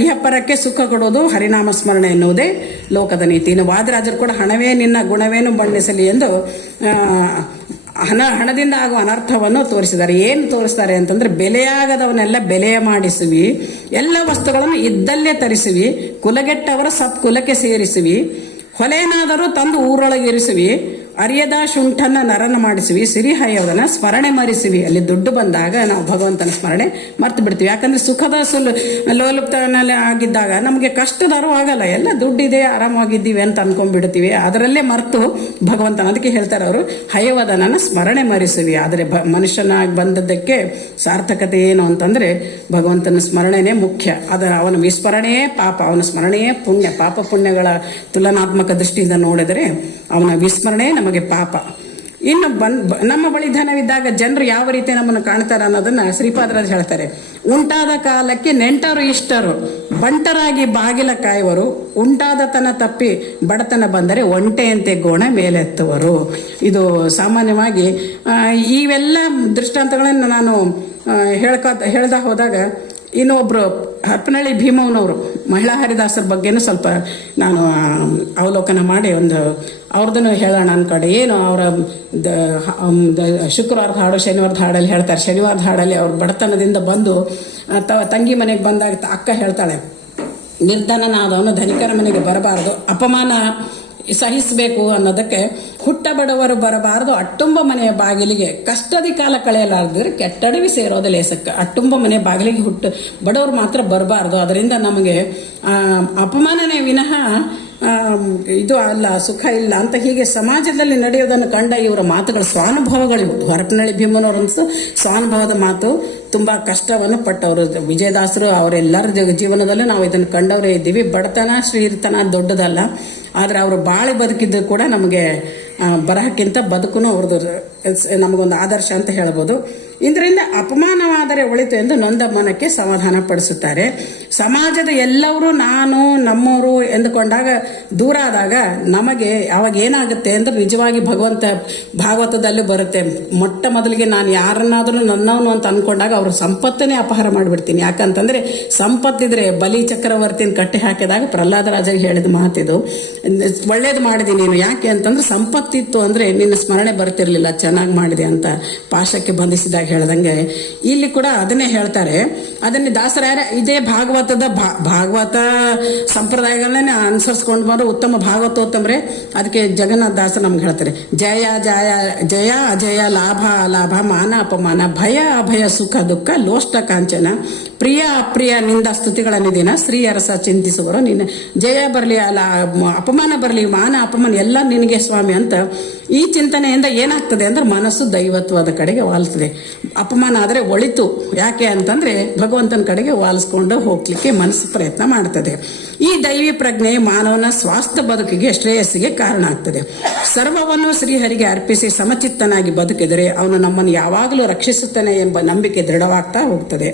ಇಹಪರಕ್ಕೆ ಸುಖ ಕೊಡೋದು ಹರಿನಾಮ ಸ್ಮರಣೆ ಎನ್ನುವುದೇ ಲೋಕದ ನೀತಿ. ಇನ್ನು ವಾದರಾಜರು ಕೂಡ ಹಣವೇ ನಿನ್ನ ಗುಣವೇನು ಬಣ್ಣಿಸಲಿ ಎಂದು ಹಣದಿಂದ ಆಗುವ ಅನರ್ಥವನ್ನು ತೋರಿಸಿದ್ದಾರೆ. ಏನು ತೋರಿಸ್ತಾರೆ ಅಂತಂದ್ರೆ, ಬೆಲೆಯಾಗದವನ್ನೆಲ್ಲ ಬೆಲೆಯ ಮಾಡಿಸುವಿ, ಎಲ್ಲ ವಸ್ತುಗಳನ್ನು ಇದ್ದಲ್ಲೇ ತರಿಸುವಿ, ಕುಲಗೆಟ್ಟವರ ಸತ್ಕುಲಕ್ಕೆ ಸೇರಿಸುವಿ, ಹೊಲೆನಾದರೂ ತಂದು ಊರೊಳಗಿರಿಸುವಿ, ಅರಿಯದ ಶುಂಠನ ನರನ ಮಾಡಿಸುವಿ, ಸಿರಿಹಯವನ ಸ್ಮರಣೆ ಮರಿಸುವಿ. ಅಲ್ಲಿ ದುಡ್ಡು ಬಂದಾಗ ನಾವು ಭಗವಂತನ ಸ್ಮರಣೆ ಮರ್ತು ಬಿಡ್ತೀವಿ. ಯಾಕಂದ್ರೆ ಸುಖದ ಲೋಲುಪ್ತನಲ್ಲಿ ಆಗಿದ್ದಾಗ ನಮಗೆ ಕಷ್ಟದ ಅರಿವು ಆಗಲ್ಲ, ಎಲ್ಲ ದುಡ್ಡಿದೆ ಆರಾಮಾಗಿದ್ದೀವಿ ಅಂತ ಅನ್ಕೊಂಡ್ಬಿಡ್ತೀವಿ, ಅದರಲ್ಲೇ ಮರ್ತು ಭಗವಂತನ. ಅದಕ್ಕೆ ಹೇಳ್ತಾರೆ ಅವರು, ಹಯವದನನ ಸ್ಮರಣೆ ಮರಿಸುವಿ. ಆದರೆ ಮನುಷ್ಯನಾಗಿ ಬಂದದ್ದಕ್ಕೆ ಸಾರ್ಥಕತೆ ಏನು ಅಂತಂದ್ರೆ ಭಗವಂತನ ಸ್ಮರಣೆನೇ ಮುಖ್ಯ. ಅವನ ವಿಸ್ಮರಣೆಯೇ ಪಾಪ, ಅವನ ಸ್ಮರಣೆಯೇ ಪುಣ್ಯ. ಪಾಪ ಪುಣ್ಯಗಳ ತುಲನಾತ್ಮಕ ದೃಷ್ಟಿಯಿಂದ ನೋಡಿದರೆ ಅವನ ವಿಸ್ಮರಣೆ ನಮಗೆ ಪಾಪ. ಇನ್ನು ನಮ್ಮ ಬಳಿ ಧನವಿದ್ದಾಗ ಜನರು ಯಾವ ರೀತಿ ನಮ್ಮನ್ನು ಕಾಣ್ತಾರೆ ಅನ್ನೋದನ್ನ ಶ್ರೀಪಾದರಾಜ್ ಹೇಳ್ತಾರೆ. ಉಂಟಾದ ಕಾಲಕ್ಕೆ ನೆಂಟರು ಇಷ್ಟರು ಬಂಟರಾಗಿ ಬಾಗಿಲ ಕಾಯುವರು, ಉಂಟಾದ ತನ ತಪ್ಪಿ ಬಡತನ ಬಂದರೆ ಒಂಟೆಯಂತೆ ಗೋಣ ಮೇಲೆತ್ತುವರು. ಇದು ಸಾಮಾನ್ಯವಾಗಿ ಇವೆಲ್ಲ ದೃಷ್ಟಾಂತಗಳನ್ನು ನಾನು ಹೇಳ್ದ ಹೋದಾಗ ಇನ್ನೊಬ್ರು ಹರಪನಹಳ್ಳಿ ಭೀಮವ್ವನವರು ಮಹಿಳಾ ಹರಿದಾಸರ ಬಗ್ಗೆನೂ ಸ್ವಲ್ಪ ನಾನು ಅವಲೋಕನ ಮಾಡಿ ಒಂದು ಅವ್ರದನ್ನು ಹೇಳೋಣ ಅನ್ಕೊಂಡೆ. ಏನು ಅವರ ಶುಕ್ರವಾರದ ಹಾಡು ಶನಿವಾರದ ಹಾಡಲ್ಲಿ ಹೇಳ್ತಾರೆ. ಶನಿವಾರದ ಹಾಡಲ್ಲಿ ಅವ್ರ ಬಡತನದಿಂದ ಬಂದು ತಂಗಿ ಮನೆಗೆ ಬಂದಾಗ ಅಕ್ಕ ಹೇಳ್ತಾಳೆ, ನಿರ್ಧನನಾದವನು ಧನಿಕರ ಮನೆಗೆ ಬರಬಾರದು, ಅಪಮಾನ ಸಹಿಸಬೇಕು ಅನ್ನೋದಕ್ಕೆ ಹುಟ್ಟ ಬಡವರು ಬರಬಾರದು, ಅಟ್ಟುಂಬ ಮನೆಯ ಬಾಗಿಲಿಗೆ ಕಷ್ಟದಿ ಕಾಲ ಕಳೆಯಲಾರದಿದ್ರೆ ಕೆಟ್ಟಡವಿ ಸೇರೋದು ಲೇಸಕ್ಕೆ. ಅಟ್ಟುಂಬ ಮನೆಯ ಬಾಗಿಲಿಗೆ ಬಡವರು ಮಾತ್ರ ಬರಬಾರ್ದು, ಅದರಿಂದ ನಮಗೆ ಅಪಮಾನನೇ ವಿನಃ ಇದು ಅಲ್ಲ, ಸುಖ ಇಲ್ಲ ಅಂತ ಹೀಗೆ ಸಮಾಜದಲ್ಲಿ ನಡೆಯೋದನ್ನು ಕಂಡ ಇವರ ಮಾತುಗಳು ಸ್ವಾನುಭವಗಳಿವು. ಹೊರಪನಹಳ್ಳಿ ಭೀಮನವರಂತೂ ಸ್ವಾನುಭವದ ಮಾತು. ತುಂಬ ಕಷ್ಟವನ್ನು ಪಟ್ಟವರು ವಿಜಯದಾಸರು. ಅವರೆಲ್ಲರ ಜೀವನದಲ್ಲೂ ನಾವು ಇದನ್ನು ಕಂಡವರೇ ಇದ್ದೀವಿ. ಬಡತನ ಶ್ರೀರ್ತನ ದೊಡ್ಡದಲ್ಲ, ಆದರೆ ಅವರು ಬಾಳೆ ಬದುಕಿದ್ದು ಕೂಡ ನಮಗೆ ಬರಹಕ್ಕಿಂತ ಬದುಕು ಅವ್ರದ್ದು ನಮಗೊಂದು ಆದರ್ಶ ಅಂತ ಹೇಳ್ಬೋದು. ಇದರಿಂದ ಅಪಮಾನವಾದರೆ ಒಳಿತು ಎಂದು ನೊಂದ ಮನಕ್ಕೆ ಸಮಾಧಾನ ಪಡಿಸುತ್ತಾರೆ. ಸಮಾಜದ ಎಲ್ಲರೂ ನಾನು ನಮ್ಮವರು ಎಂದುಕೊಂಡಾಗ ದೂರ ಆದಾಗ ನಮಗೆ ಅವಾಗ ಏನಾಗುತ್ತೆ ಅಂದ್ರೆ ನಿಜವಾಗಿ ಭಾಗವತದಲ್ಲಿ ಬರುತ್ತೆ. ಮೊಟ್ಟ ಮೊದಲಿಗೆ ನಾನು ಯಾರನ್ನಾದ್ರೂ ನನ್ನವನು ಅಂತ ಅನ್ಕೊಂಡಾಗ ಅವ್ರ ಸಂಪತ್ತನ್ನೇ ಅಪಹಾರ ಮಾಡಿಬಿಡ್ತೀನಿ. ಯಾಕಂತಂದ್ರೆ ಸಂಪತ್ತಿದ್ರೆ ಬಲಿ ಚಕ್ರವರ್ತಿನ ಕಟ್ಟಿ ಹಾಕಿದಾಗ ಪ್ರಹ್ಲಾದ ರಾಜಗೆ ಹೇಳಿದ ಮಾತಿದು, ಒಳ್ಳೇದು ಮಾಡಿದೆ ನೀನು. ಯಾಕೆ ಅಂತಂದ್ರೆ ಸಂಪತ್ತಿತ್ತು ಅಂದ್ರೆ ನಿನ್ನ ಸ್ಮರಣೆ ಬರ್ತಿರ್ಲಿಲ್ಲ, ಚೆನ್ನಾಗಿ ಮಾಡಿದೆ ಅಂತ ಪಾಶಕ್ಕೆ ಬಂಧಿಸಿದಾಗ ಹೇಳ್ದಂಗೆ ಇಲ್ಲಿ ಕೂಡ ಅದನ್ನೇ ಹೇಳ್ತಾರೆ. ಅದನ್ನೇ ದಾಸರಾಯರ ಇದೇ ಭಾಗವತ ಸಂಪ್ರದಾಯಗಳನ್ನೇ ಅನುಸರಿಸ್ಕೊಂಡು ಬಂದ್ರೆ ಉತ್ತಮ ಭಾಗವತೋತ್ತಮ್ರೆ. ಅದಕ್ಕೆ ಜಗನ್ನಾಥ ದಾಸ ನಮ್ಗೆ ಹೇಳ್ತಾರೆ, ಜಯ ಜಯ ಜಯ ಅಜಯ ಲಾಭ ಲಾಭ ಮಾನ ಅಪಮಾನ ಭಯ ಅಭಯ ಸುಖ ದುಃಖ ಲೋಷ್ಟ ಕಾಂಚನ ಪ್ರಿಯ ಅಪ್ರಿಯ ನಿಂದ ಸ್ತುತಿಗಳ ನಿಧಿನ ಶ್ರೀ ಅರಸ ಚಿಂತಿಸುವರು. ನಿನ್ನ ಜಯ ಬರಲಿ ಅಲ್ಲ ಅಪಮಾನ ಬರಲಿ ಮಾನ ಅಪಮಾನ ಎಲ್ಲ ನಿನಗೆ ಸ್ವಾಮಿ ಅಂತ ಈ ಚಿಂತನೆಯಿಂದ ಏನಾಗ್ತದೆ ಅಂದ್ರೆ ಮನಸ್ಸು ದೈವತ್ವದ ಕಡೆಗೆ ವಾಲ್ತದೆ. ಅಪಮಾನ ಆದರೆ ಒಳಿತು. ಯಾಕೆ ಅಂತಂದ್ರೆ ಭಗವಂತನ ಕಡೆಗೆ ವಾಲಿಸ್ಕೊಂಡು ಹೋಗ್ಲಿಕ್ಕೆ ಮನಸ್ಸು ಪ್ರಯತ್ನ ಮಾಡ್ತದೆ. ಈ ದೈವಿ ಪ್ರಜ್ಞೆ ಮಾನವನ ಸ್ವಾಸ್ಥ್ಯ ಬದುಕಿಗೆ ಶ್ರೇಯಸ್ಸಿಗೆ ಕಾರಣ ಆಗ್ತದೆ. ಸರ್ವವನ್ನು ಶ್ರೀಹರಿಗೆ ಅರ್ಪಿಸಿ ಸಮಚಿತ್ತನಾಗಿ ಬದುಕಿದರೆ ಅವನು ನಮ್ಮನ್ನು ಯಾವಾಗಲೂ ರಕ್ಷಿಸುತ್ತಾನೆ ಎಂಬ ನಂಬಿಕೆ ದೃಢವಾಗ್ತಾ ಹೋಗ್ತದೆ.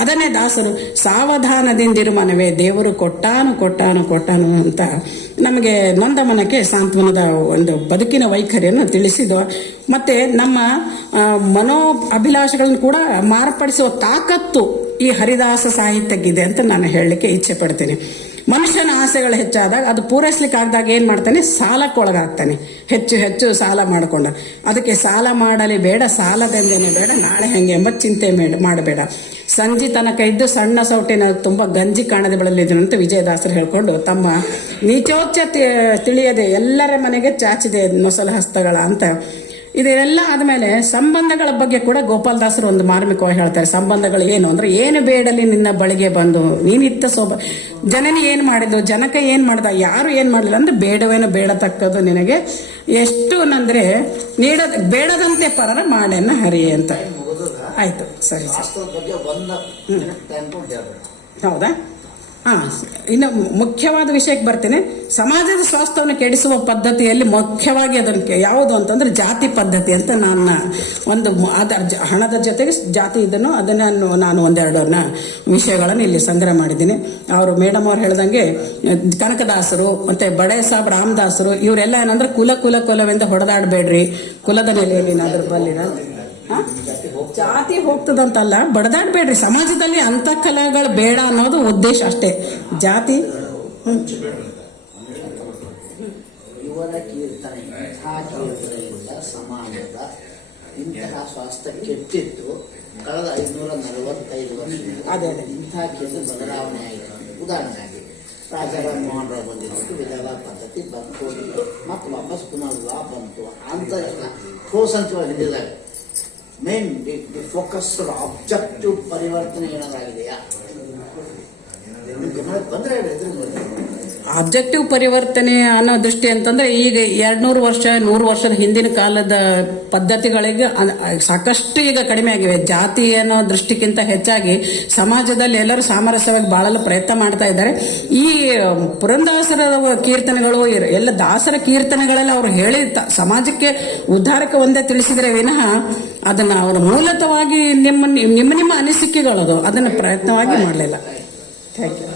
ಅದನ್ನೇ ದಾಸರು ಸಾವಧಾನದಿಂದಿರು ಮನವೇ ದೇವರು ಕೊಟ್ಟಾನು ಅಂತ ನಮಗೆ ನೊಂದ ಮನಕ್ಕೆ ಸಾಂತ್ವನದ ಒಂದು ಬದುಕಿನ ವೈಖರಿಯನ್ನು ತಿಳಿಸಿದ್ದು. ಮತ್ತೆ ನಮ್ಮ ಮನೋ ಅಭಿಲಾಷೆಗಳನ್ನು ಕೂಡ ಮಾರ್ಪಡಿಸುವ ತಾಕತ್ತು ಈ ಹರಿದಾಸ ಸಾಹಿತ್ಯಕ್ಕಿದೆ ಅಂತ ನಾನು ಹೇಳಲಿಕ್ಕೆ ಇಚ್ಛೆ ಪಡ್ತೇನೆ. ಮನುಷ್ಯನ ಆಸೆಗಳು ಹೆಚ್ಚಾದಾಗ ಅದು ಪೂರೈಸ್ಲಿಕ್ಕೆ ಆಗದಾಗ ಏನ್ ಮಾಡ್ತಾನೆ, ಸಾಲಕ್ಕೊಳಗಾಗ್ತಾನೆ. ಹೆಚ್ಚು ಸಾಲ ಮಾಡಿಕೊಂಡ. ಅದಕ್ಕೆ ಸಾಲ ಮಾಡಲಿ ಬೇಡ, ಸಾಲದೆಂದೇನೆ ಬೇಡ, ನಾಳೆ ಹೆಂಗೆ ಎಂಬ ಚಿಂತೆ ಮಾಡಬೇಡ. ಸಂಜೆ ತನಕ ಇದ್ದು ಸಣ್ಣ ಸೌಟಿನ ತುಂಬ ಗಂಜಿ ಕಾಣದೆ ಬಳಲಿದನಂತ ವಿಜಯದಾಸರು ಹೇಳ್ಕೊಂಡು ತಮ್ಮ ನೀಚೋಚ್ಚ ತಿಳಿಯದೆ ಎಲ್ಲರ ಮನೆಗೆ ಚಾಚಿದೆ ನೊಸಲ ಹಸ್ತಗಳ ಅಂತ. ಇದೆಲ್ಲ ಆದಮೇಲೆ ಸಂಬಂಧಗಳ ಬಗ್ಗೆ ಕೂಡ ಗೋಪಾಲದಾಸರು ಒಂದು ಮಾರ್ಮಿಕವಾಗಿ ಹೇಳ್ತಾರೆ. ಸಂಬಂಧಗಳು ಏನು ಅಂದ್ರೆ, ಏನು ಬೇಡಲಿ ನಿನ್ನ ಬಳಿಗೆ ಬಂದು ನೀನಿತ್ತ ಜನನಿ ಏನ್ ಮಾಡಿದ್ದು, ಜನಕ ಏನ್ ಮಾಡ್ದ, ಯಾರು ಏನ್ ಮಾಡಲಿಲ್ಲ ಅಂದ್ರೆ ಬೇಡವೇನು ಬೇಡತಕ್ಕದ್ದು ನಿನಗೆ ಎಷ್ಟು ಅಂದ್ರೆ ಬೇಡದಂತೆ ಪರರ ಮಾಡೆನ್ನ ಹರಿಯೇ ಅಂತ. ಆಯ್ತು, ಸರಿ ಹೌದಾ? ಇನ್ನು ಮುಖ್ಯವಾದ ವಿಷಯಕ್ಕೆ ಬರ್ತೇನೆ. ಸಮಾಜದ ಸ್ವಾಸ್ಥ್ಯವನ್ನು ಕೆಡಿಸುವ ಪದ್ಧತಿಯಲ್ಲಿ ಮುಖ್ಯವಾಗಿ ಅದಕ್ಕೆ ಯಾವುದು ಅಂತಂದ್ರೆ ಜಾತಿ ಪದ್ಧತಿ ಅಂತ ನನ್ನ ಒಂದು ಹಣದ ಜೊತೆಗೆ ಜಾತಿ ಅದನ್ನು ನಾನು ಒಂದೆರಡನ್ನ ವಿಷಯಗಳನ್ನು ಇಲ್ಲಿ ಸಂಗ್ರಹ ಮಾಡಿದ್ದೀನಿ. ಅವರು ಮೇಡಮ್ ಅವ್ರು ಹೇಳ್ದಂಗೆ ಕನಕದಾಸರು ಮತ್ತೆ ಬಡೆ ಸಾಬ್ ರಾಮದಾಸರು ಇವರೆಲ್ಲ ಏನಂದ್ರೆ ಕುಲವೆಂದು ಹೊಡೆದಾಡಬೇಡ್ರಿ, ಕುಲದ ನೆಲೆಯಲ್ಲಿ ಏನಾದ್ರೂ ಬಲ್ಲಿರ ಜಾತಿ ಹೋಗ್ತದಂತಲ್ಲ, ಬಡದಾಡ್ಬೇಡ್ರಿ. ಸಮಾಜದಲ್ಲಿ ಅಂತ ಕಲೆಗಳು ಬೇಡ ಅನ್ನೋದು ಉದ್ದೇಶ ಅಷ್ಟೇ. ಜಾತಿ ಇವರ ಕೀರ್ತನೆ ಕೀರ್ತನೆಯಿಂದ ಸಮಾಜದ ಇಂತಹ ಸ್ವಾಸ್ಥ್ಯ ಕೆಟ್ಟಿತ್ತು. ಕಳೆದ 545 ವರ್ಷಗಳಲ್ಲಿ ಇಂತಹ ಕೇಂದ್ರ ಬದಲಾವಣೆ ಆಯಿತು. ಉದಾಹರಣೆಯಾಗಿ ರಾಜಾರಾಮ್ ಮೋಹನ್ ರಾವ್ ಬಂದಿದ್ದು ವಿಧವಾ ಪದ್ಧತಿ ಬಂದ್ಕೊಂಡಿದ್ದು ಮತ್ತು ವಾಪಸ್ ಪುನಃ ವಿವಾಹ ಬಂತು ಅಂತ ठोस ಹಂತವಾಗಿ ಹಿಂದಿದ್ದಾರೆ. ಮೇನ್ ದಿ ಫೋಕಸ್ ಆಬ್ಜೆಕ್ಟಿವ್ ಪರಿವರ್ತನೆ ಏನಾದಾಗಿದೆಯಾ ಬಂದ್ರೆ ಆಬ್ಜೆಕ್ಟಿವ್ ಪರಿವರ್ತನೆ ಅನ್ನೋ ದೃಷ್ಟಿ ಅಂತಂದ್ರೆ ಈಗ 200 ವರ್ಷ 100 ವರ್ಷದ ಹಿಂದಿನ ಕಾಲದ ಪದ್ಧತಿಗಳಿಗೆ ಸಾಕಷ್ಟು ಈಗ ಕಡಿಮೆ ಆಗಿವೆ. ಜಾತಿ ಅನ್ನೋ ದೃಷ್ಟಿಗಿಂತ ಹೆಚ್ಚಾಗಿ ಸಮಾಜದಲ್ಲಿ ಎಲ್ಲರೂ ಸಾಮರಸ್ಯವಾಗಿ ಬಾಳಲು ಪ್ರಯತ್ನ ಮಾಡ್ತಾ ಇದ್ದಾರೆ. ಈ ಪುರಂದಾಸರ ಕೀರ್ತನೆಗಳು ಎಲ್ಲ ದಾಸರ ಕೀರ್ತನೆಗಳೆಲ್ಲ ಅವರು ಹೇಳಿ ಸಮಾಜಕ್ಕೆ ಉದ್ಧಾರಕ್ಕೆ ಒಂದೇ ತಿಳಿಸಿದರೆ ವಿನಃ ಅದನ್ನ ಅವರು ಮೂಲತವಾಗಿ ನಿಮ್ಮ ಅನಿಸಿಕೆಗಳದು ಅದನ್ನ ಪ್ರಯತ್ನವಾಗಿ ಮಾಡಲಿಲ್ಲ. Thank you.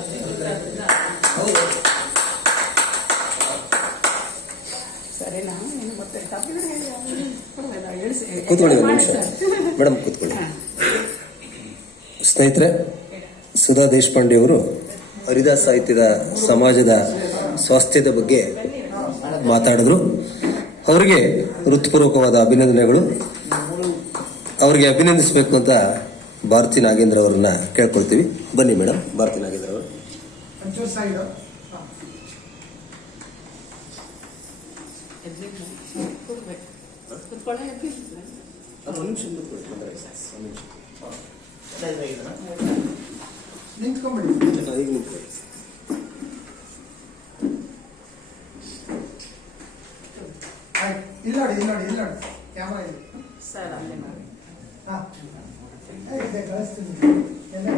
ಕೂತ್ಕೊಳ್ಳಿ ಒಂದು ನಿಮಿಷ ಮೇಡಮ್, ಕೂತ್ಕೊಳ್ಳಿ. ಸ್ನೇಹಿತರೆ, ಸುಧಾ ದೇಶಪಾಂಡೆ ಅವರು ಹರಿದಾಸ ಸಾಹಿತ್ಯದ ಸಮಾಜದ ಸ್ವಾಸ್ಥ್ಯದ ಬಗ್ಗೆ ಮಾತಾಡಿದ್ರು. ಅವರಿಗೆ ಹೃತ್ಪೂರ್ವಕವಾದ ಅಭಿನಂದನೆಗಳು. ಅವರಿಗೆ ಅಭಿನಂದಿಸಬೇಕು ಅಂತ ಭಾರತಿ ನಾಗೇಂದ್ರ ಅವರನ್ನ ಕೇಳ್ಕೊಳ್ತೀವಿ. ಬನ್ನಿ ಮೇಡಮ್, ಭಾರತಿ ನಾಗೇಂದ್ರ ಅವರು. ಇಲ್ಲ ನೋಡಿ ಕ್ಯಾಮರಾ ಇದೆ ಸರ್ ಅಲ್ಲೇ ಹಾಂ ಕಳಿಸ್ತೀನಿ ಎಲ್ಲ